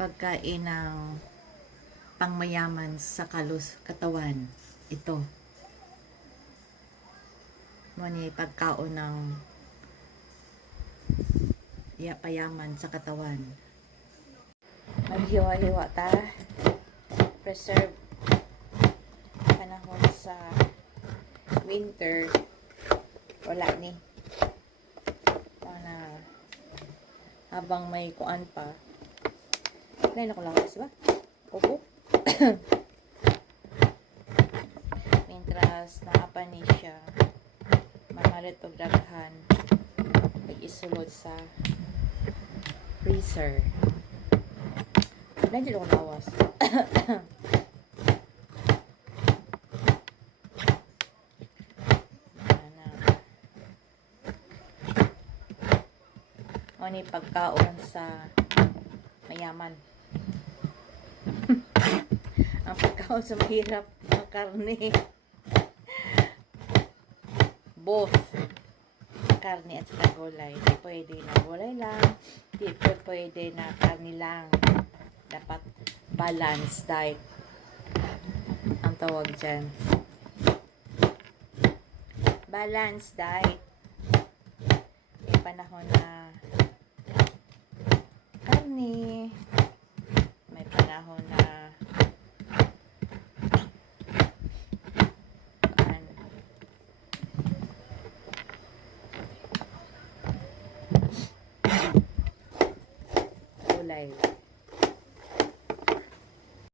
pagkain ng pangmayaman sa katawan. Ito. Mani pagkaon ng payaman sa katawan. Maghiwa-hiwa ta. Preserve panahon sa winter. Wala ni. Na habang may kuan pa. Lain ako lawas ba? Opo. Mientras naapa ni siya, mamalit o daghan, pag-isulod sa freezer. Lain din ako lawas. O ni pagkaon sa mayaman. Ang pagkaon sa mahirap ng karne. Both karne at saka gulay. Di pwede na gulay lang. Di pwede na karne lang. Dapat balanced diet ang tawag dyan. Balanced diet. May panahon na karne. May panahon na